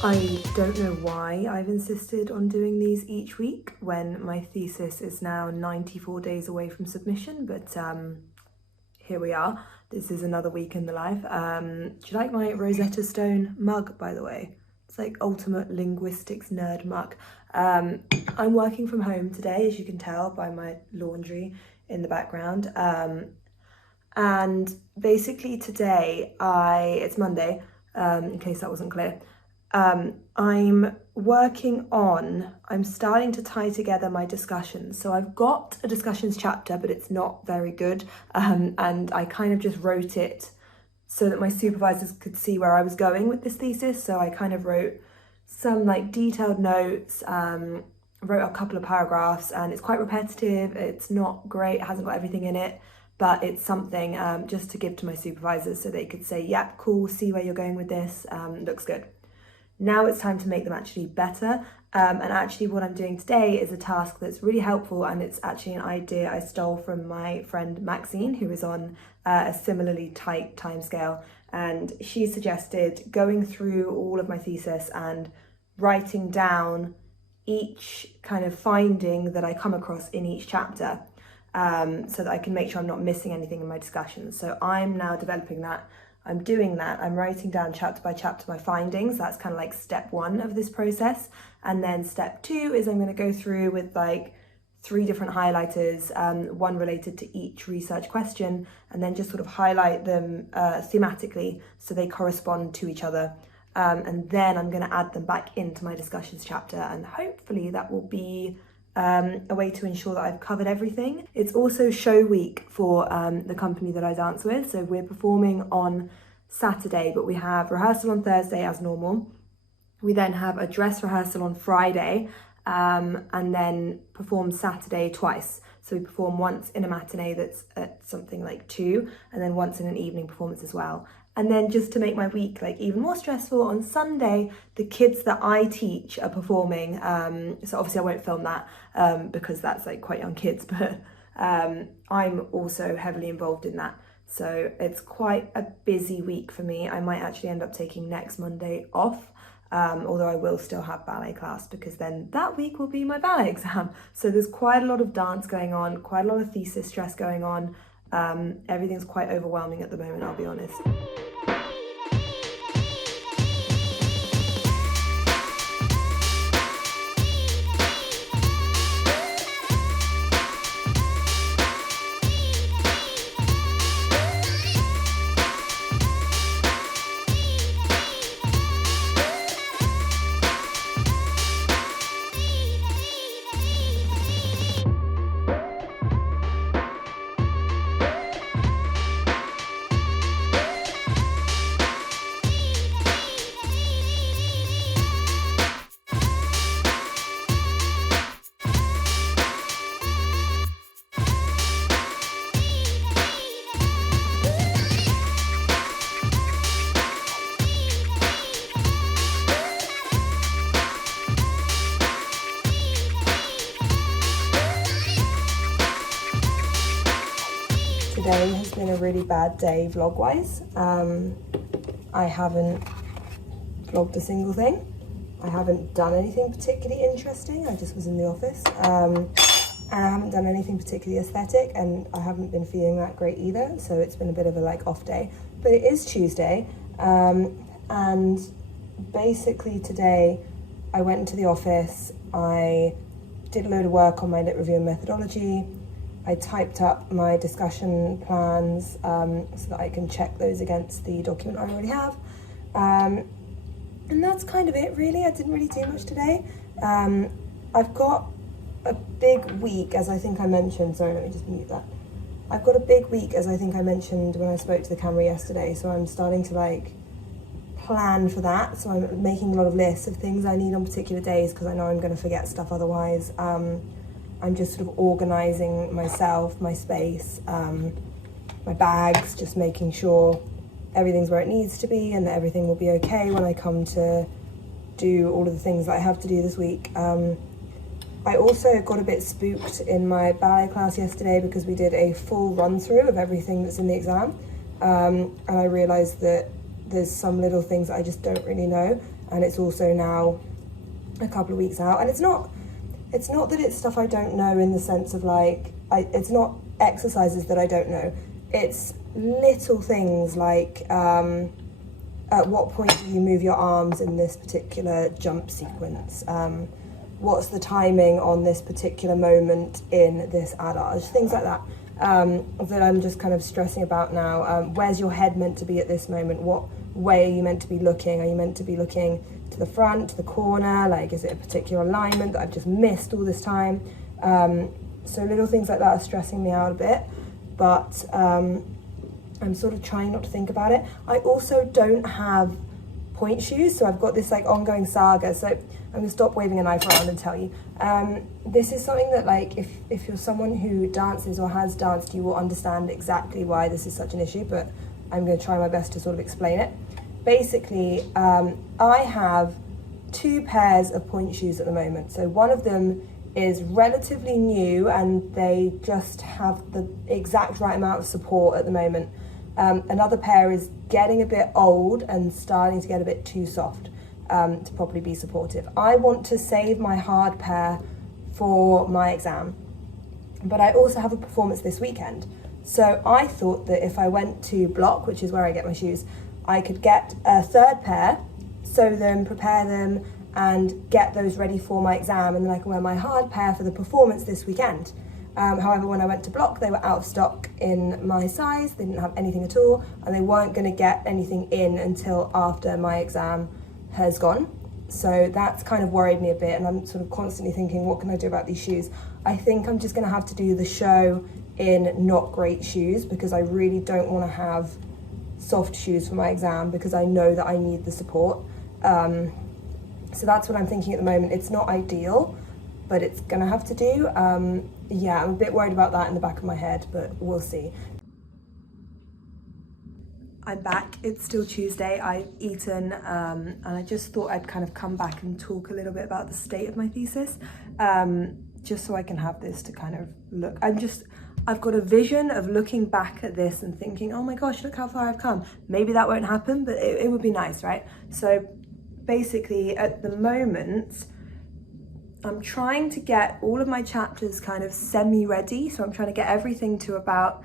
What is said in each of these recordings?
I don't know why I've insisted on doing these each week when my thesis is now 94 days away from submission, but here we are. This is another week in the life. Do you like my Rosetta Stone mug, by the way? It's like ultimate linguistics nerd mug. I'm working from home today, as you can tell by my laundry in the background. And basically today, it's Monday, in case that wasn't clear. I'm starting to tie together my discussions. So I've got a discussions chapter, but it's not very good. And I kind of just wrote it so that my supervisors could see where I was going with this thesis. So I kind of wrote some like detailed notes, wrote a couple of paragraphs, and it's quite repetitive. It's not great, it hasn't got everything in it, but it's something just to give to my supervisors so they could say, yeah, cool, see where you're going with this, looks good. Now it's time to make them actually better. And actually what I'm doing today is a task that's really helpful, and it's actually an idea I stole from my friend Maxine, who is on a similarly tight timescale. And she suggested going through all of my thesis and writing down each kind of finding that I come across in each chapter, so that I can make sure I'm not missing anything in my discussions. So I'm now developing that. I'm doing that. I'm writing down chapter by chapter my findings. That's kind of like step one of this process. And then step two is I'm going to go through with like 3 different highlighters, one related to each research question, and then just sort of highlight them thematically so they correspond to each other. And then I'm going to add them back into my discussions chapter, and hopefully that will be a way to ensure that I've covered everything. It's also show week for the company that I dance with. So we're performing on Saturday, but we have rehearsal on Thursday as normal. We then have a dress rehearsal on Friday, and then perform Saturday twice. So we perform once in a matinee that's at something like 2, and then once in an evening performance as well. And then just to make my week like even more stressful, on Sunday, the kids that I teach are performing. So obviously I won't film that because that's like quite young kids, but I'm also heavily involved in that. So it's quite a busy week for me. I might actually end up taking next Monday off, although I will still have ballet class because then that week will be my ballet exam. So there's quite a lot of dance going on, quite a lot of thesis stress going on. Everything's quite overwhelming at the moment, I'll be honest. Today has been a really bad day vlog-wise. I haven't vlogged a single thing. I haven't done anything particularly interesting. I just was in the office. And I haven't done anything particularly aesthetic, and I haven't been feeling that great either. So it's been a bit of a like off day. But it is Tuesday. And basically today I went into the office. I did a load of work on my lit review and methodology. I typed up my discussion plans so that I can check those against the document I already have. And that's kind of it really. I didn't really do much today. I've got a big week, as I think I mentioned. Sorry, let me just mute that. I've got a big week, as I think I mentioned when I spoke to the camera yesterday. So I'm starting to like plan for that. So I'm making a lot of lists of things I need on particular days because I know I'm going to forget stuff otherwise. I'm just sort of organising myself, my space, my bags, just making sure everything's where it needs to be and that everything will be okay when I come to do all of the things that I have to do this week. I also got a bit spooked in my ballet class yesterday because we did a full run through of everything that's in the exam, and I realised that there's some little things that I just don't really know. and it's also now a couple of weeks out. And it's not that it's stuff I don't know in the sense of like, it's not exercises that I don't know. It's little things like at what point do you move your arms in this particular jump sequence? What's the timing on this particular moment in this adage? Things like that, that I'm just kind of stressing about now. Where's your head meant to be at this moment? What way are you meant to be looking? Are you meant to be looking to the front, to the corner? Like, is it a particular alignment that I've just missed all this time? So little things like that are stressing me out a bit, but I'm sort of trying not to think about it. I also don't have point shoes, so I've got this like ongoing saga. So I'm gonna stop waving a knife around and tell you. This is something that, like, if you're someone who dances or has danced, you will understand exactly why this is such an issue, but I'm gonna try my best to sort of explain it. Basically, I have 2 pairs of point shoes at the moment. So one of them is relatively new and they just have the exact right amount of support at the moment. Another pair is getting a bit old and starting to get a bit too soft to properly be supportive. I want to save my hard pair for my exam, but I also have a performance this weekend. So I thought that if I went to Block, which is where I get my shoes, I could get a 3rd pair, sew them, prepare them, and get those ready for my exam, and then I can wear my hard pair for the performance this weekend. However, when I went to Block, they were out of stock in my size. They didn't have anything at all, and they weren't going to get anything in until after my exam has gone. So that's kind of worried me a bit, and I'm sort of constantly thinking, what can I do about these shoes? I think I'm just going to have to do the show in not great shoes, because I really don't want to have soft shoes for my exam, because I know that I need the support. So that's what I'm thinking at the moment. It's not ideal, but it's gonna have to do. Yeah, I'm a bit worried about that in the back of my head, but we'll see. I'm back, it's still Tuesday, I've eaten, and I just thought I'd kind of come back and talk a little bit about the state of my thesis, just so I can have this to kind of look. I've got a vision of looking back at this and thinking, oh my gosh, look how far I've come. Maybe that won't happen, but it would be nice, right? So basically, at the moment, I'm trying to get all of my chapters kind of semi-ready. So I'm trying to get everything to about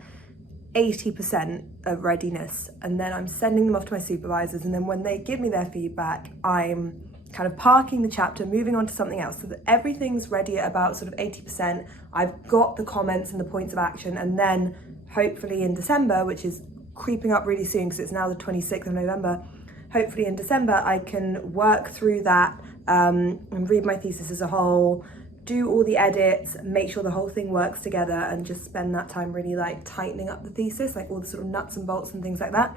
80% of readiness. And then I'm sending them off to my supervisors. And then when they give me their feedback, I'm kind of parking the chapter, moving on to something else, so that everything's ready at about sort of 80%. I've got the comments and the points of action. And then hopefully in December, which is creeping up really soon because it's now the 26th of November, hopefully in December, I can work through that and read my thesis as a whole, do all the edits, make sure the whole thing works together, and just spend that time really like tightening up the thesis, like all the sort of nuts and bolts and things like that.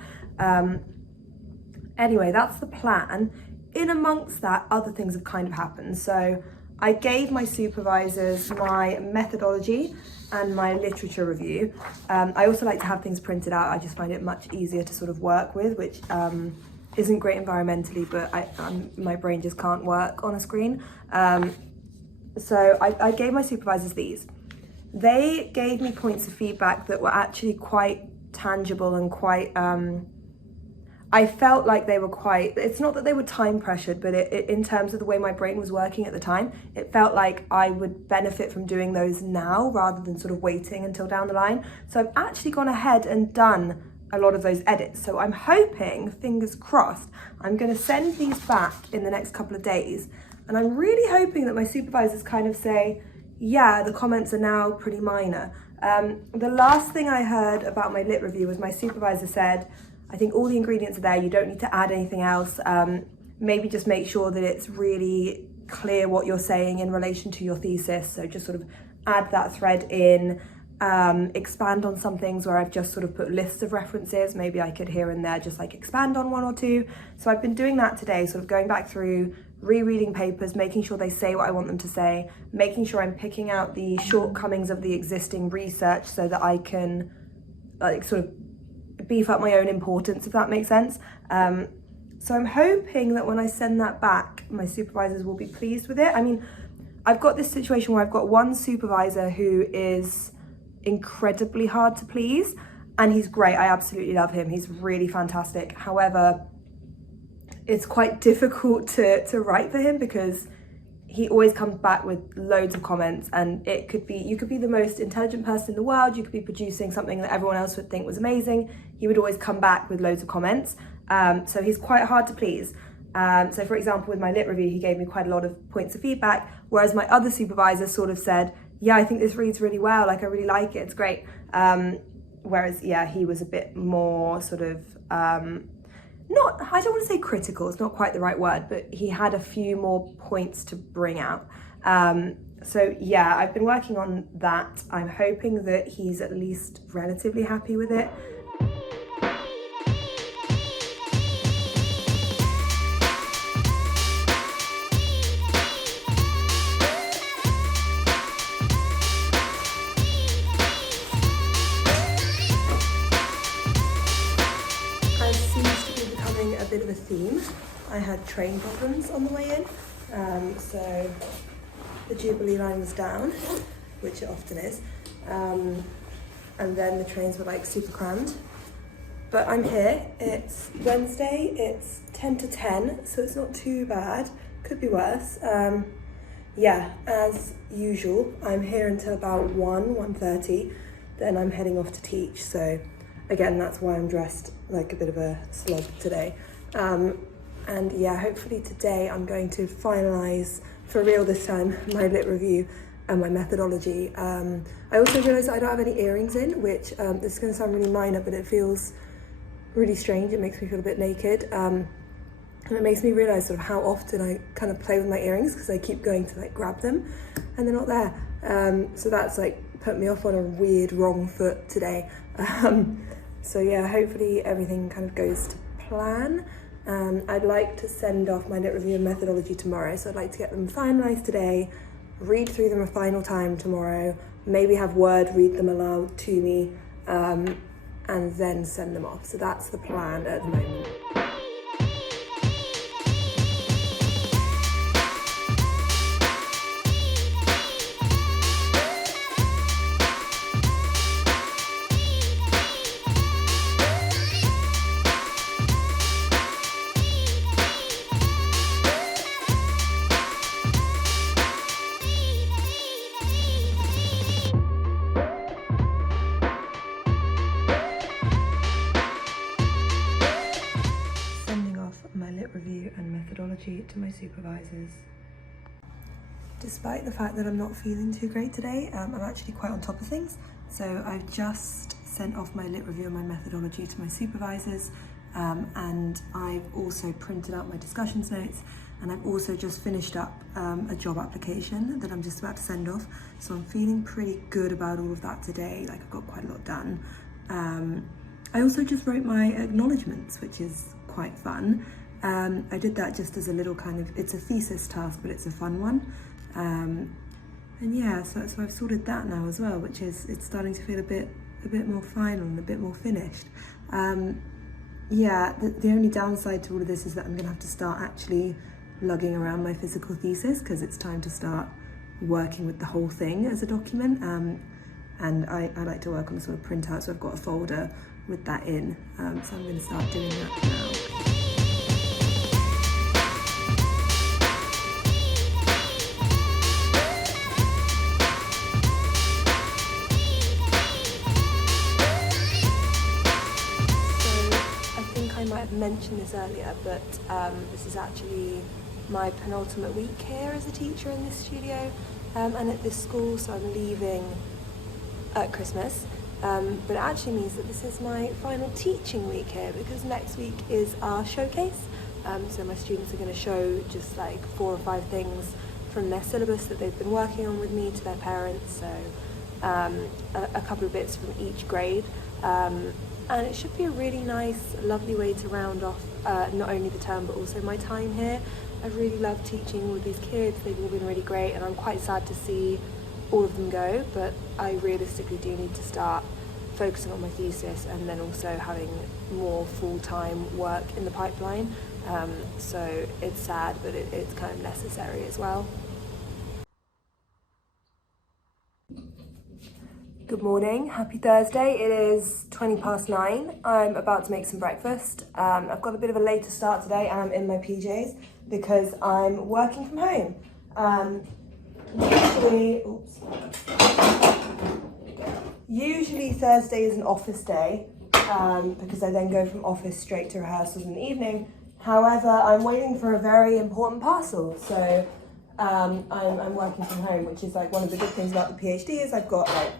Anyway, that's the plan. In amongst that, other things have kind of happened. So I gave my supervisors my methodology and my literature review. I also like to have things printed out. I just find it much easier to sort of work with, which isn't great environmentally, but my brain just can't work on a screen. So I gave my supervisors these. They gave me points of feedback that were actually quite tangible and quite, I felt like they were quite, it's not that they were time pressured, but in terms of the way my brain was working at the time, it felt like I would benefit from doing those now rather than sort of waiting until down the line. So I've actually gone ahead and done a lot of those edits. So I'm hoping, fingers crossed, I'm going to send these back in the next couple of days. And I'm really hoping that my supervisors kind of say, yeah, the comments are now pretty minor. The last thing I heard about my lit review was my supervisor said, I think all the ingredients are there, you don't need to add anything else. Maybe just make sure that it's really clear what you're saying in relation to your thesis. So just sort of add that thread in. Expand on some things where I've just sort of put lists of references. Maybe I could here and there just like expand on 1 or 2. So I've been doing that today, sort of going back through, rereading papers, making sure they say what I want them to say, making sure I'm picking out the shortcomings of the existing research so that I can like sort of beef up my own importance, if that makes sense. So I'm hoping that when I send that back, my supervisors will be pleased with it. I mean, I've got this situation where I've got one supervisor who is incredibly hard to please, and he's great. I absolutely love him. He's really fantastic. However, it's quite difficult to write for him because he always comes back with loads of comments, and you could be the most intelligent person in the world, you could be producing something that everyone else would think was amazing, he would always come back with loads of comments. So he's quite hard to please. So for example, with my lit review, he gave me quite a lot of points of feedback, whereas my other supervisor sort of said, yeah, I think this reads really well, like I really like it, it's great. Whereas, yeah, he was a bit more sort of, I don't want to say critical, it's not quite the right word, but he had a few more points to bring out. So yeah, I've been working on that. I'm hoping that he's at least relatively happy with it. A bit of a theme. I had train problems on the way in, so the Jubilee line was down, which it often is, and then the trains were like super crammed. But I'm here, it's Wednesday, it's 10 to 10, so it's not too bad, could be worse. Yeah, as usual, I'm here until about 1:30, then I'm heading off to teach, so again, that's why I'm dressed like a bit of a slob today. And yeah, hopefully today I'm going to finalise, for real this time, my lit review and my methodology. I also realised that I don't have any earrings in, which this is going to sound really minor, but it feels really strange. It makes me feel a bit naked. And it makes me realise sort of how often I kind of play with my earrings because I keep going to like grab them and they're not there. So that's like put me off on a weird wrong foot today. So yeah, hopefully everything kind of goes to plan. I'd like to send off my lit review and methodology tomorrow, so I'd like to get them finalised today, read through them a final time tomorrow, maybe have Word read them aloud to me, and then send them off. So that's the plan at the moment. My lit review and methodology to my supervisors. Despite the fact that I'm not feeling too great today, I'm actually quite on top of things. So I've just sent off my lit review and my methodology to my supervisors, and I've also printed out my discussions notes, and I've also just finished up a job application that I'm just about to send off. So I'm feeling pretty good about all of that today, like I've got quite a lot done. I also just wrote my acknowledgements, which is quite fun. I did that just as a little kind of, it's a thesis task, but it's a fun one. And yeah, so I've sorted that now as well, which is, it's starting to feel a bit more final and a bit more finished. Yeah, the only downside to all of this is that I'm gonna have to start actually lugging around my physical thesis because it's time to start working with the whole thing as a document. And I like to work on a sort of printout, so I've got a folder with that in. So I'm gonna start doing that now. Mentioned this earlier, but this is actually my penultimate week here as a teacher in this studio and at this school, so I'm leaving at Christmas, but it actually means that this is my final teaching week here because next week is our showcase, so my students are going to show just like 4 or 5 things from their syllabus that they've been working on with me to their parents, so a couple of bits from each grade. And it should be a really nice, lovely way to round off not only the term but also my time here. I've really loved teaching with these kids, they've all been really great, and I'm quite sad to see all of them go, but I realistically do need to start focusing on my thesis and then also having more full-time work in the pipeline. So it's sad, but it's kind of necessary as well. Good morning, happy Thursday. It is 9:20. I'm about to make some breakfast. I've got a bit of a later start today and I'm in my PJs because I'm working from home. Usually Thursday is an office day because I then go from office straight to rehearsals in the evening. However, I'm waiting for a very important parcel, so I'm working from home, which is like one of the good things about the PhD is I've got like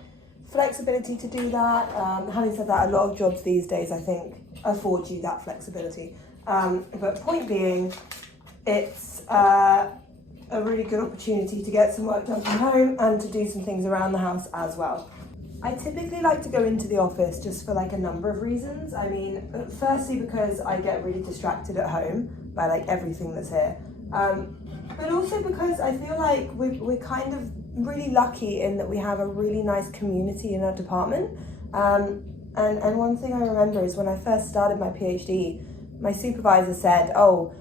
flexibility to do that. Having said that, a lot of jobs these days I think afford you that flexibility. But point being, it's a really good opportunity to get some work done from home and to do some things around the house as well. I typically like to go into the office just for like a number of reasons. I mean, firstly because I get really distracted at home by like everything that's here. But also because I feel like we're kind of really lucky in that we have a really nice community in our department. And one thing I remember is when I first started my PhD, my supervisor said, "Oh,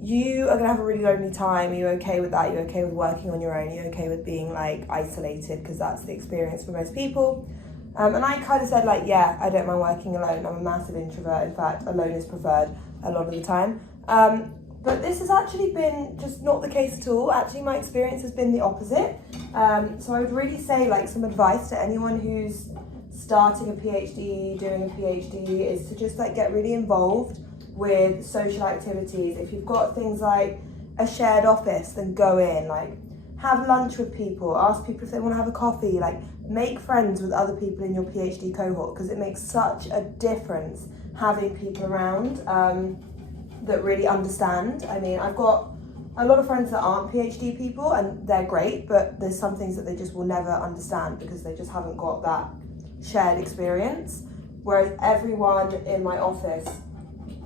you are gonna have a really lonely time. Are you okay with that? Are you okay with working on your own? Are you okay with being like isolated? Because that's the experience for most people." And I kind of said like, yeah, I don't mind working alone. I'm a massive introvert. In fact, alone is preferred a lot of the time. But this has actually been just not the case at all. Actually, my experience has been the opposite. So I would really say like some advice to anyone who's starting a PhD, doing a PhD, is to just like get really involved with social activities. If you've got things like a shared office, then go in, like have lunch with people, ask people if they want to have a coffee, like make friends with other people in your PhD cohort, because it makes such a difference having people around that really understand. I mean, I've got a lot of friends that aren't PhD people and they're great, but there's some things that they just will never understand because they just haven't got that shared experience. Whereas everyone in my office,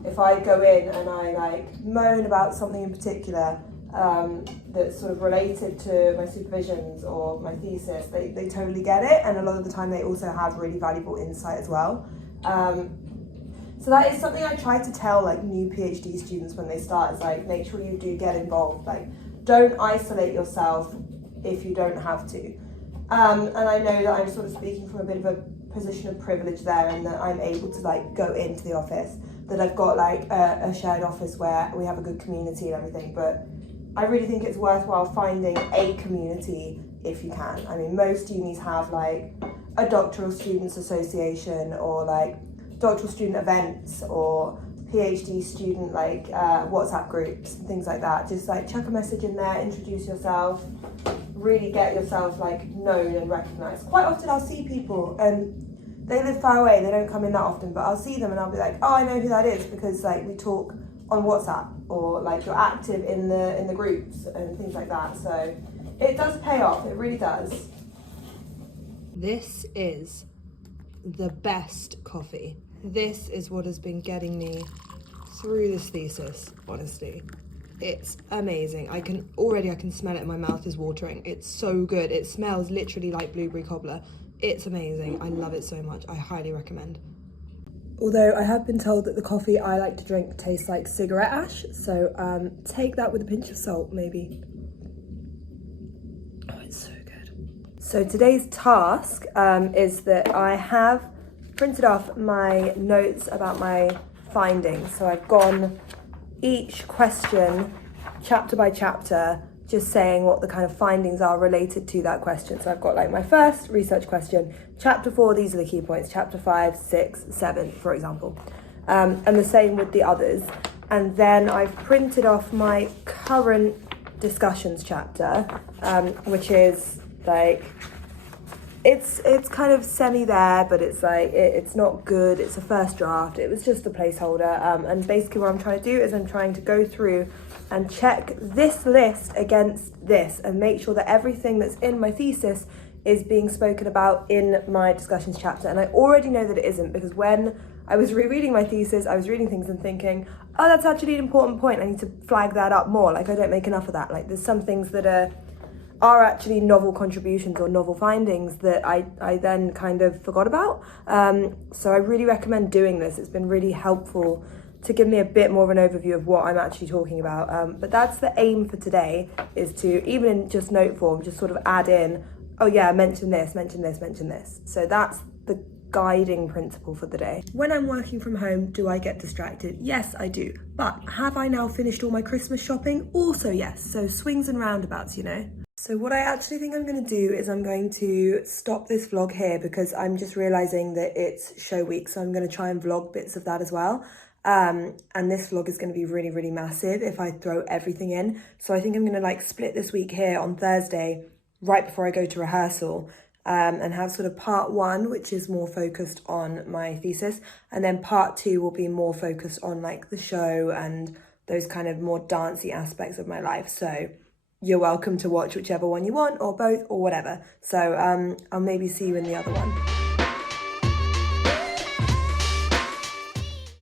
if I go in and I like moan about something in particular that's sort of related to my supervisions or my thesis, they totally get it, and a lot of the time they also have really valuable insight as well. So that is something I try to tell like new PhD students when they start, is like make sure you do get involved. Like don't isolate yourself if you don't have to. And I know that I'm sort of speaking from a bit of a position of privilege there, and that I'm able to like go into the office, that I've got like a shared office where we have a good community and everything. But I really think it's worthwhile finding a community if you can. I mean, most unis have like a doctoral students association or like doctoral student events or PhD student like WhatsApp groups and things like that. Just like chuck a message in there, introduce yourself, really get yourself like known and recognised. Quite often I'll see people and they live far away, they don't come in that often, but I'll see them and I'll be like, oh, I know who that is, because like we talk on WhatsApp, or like you're active in the groups and things like that. So it does pay off, it really does. This is the best coffee. This is what has been getting me through this thesis, honestly. It's amazing. I can smell it and my mouth is watering. It's so good. It smells literally like blueberry cobbler. It's amazing. I love it so much. I highly recommend. Although I have been told that the coffee I like to drink tastes like cigarette ash, so take that with a pinch of salt, maybe. Oh, it's so good. So today's task is that I have printed off my notes about my findings. So I've gone each question, chapter by chapter, just saying what the kind of findings are related to that question. So I've got like my first research question, chapter 4, these are the key points, chapter 5, 6, 7, for example. And the same with the others. And then I've printed off my current discussions chapter, which is like, it's kind of semi there, but it's like, it's not good. It's a first draft. It was just a placeholder. And basically what I'm trying to do is I'm trying to go through and check this list against this and make sure that everything that's in my thesis is being spoken about in my discussions chapter. And I already know that it isn't, because when I was rereading my thesis, I was reading things and thinking, oh, that's actually an important point. I need to flag that up more. Like I don't make enough of that. Like there's some things that are actually novel contributions or novel findings that I then kind of forgot about. So I really recommend doing this. It's been really helpful to give me a bit more of an overview of what I'm actually talking about. But that's the aim for today, is to, even in just note form, just sort of add in oh yeah, mention this, mention this, mention this. So that's the guiding principle for the day. When I'm working from home, do I get distracted? Yes, I do. But have I now finished all my Christmas shopping? Also yes. So swings and roundabouts, you know. So what I actually think I'm going to do is I'm going to stop this vlog here because I'm just realising that it's show week, so I'm going to try and vlog bits of that as well. And this vlog is going to be really, really massive if I throw everything in. So I think I'm going to like split this week here on Thursday, right before I go to rehearsal, and have sort of part one, which is more focused on my thesis, and then part two will be more focused on like the show and those kind of more dancey aspects of my life. So you're welcome to watch whichever one you want, or both, or whatever. So I'll maybe see you in the other one.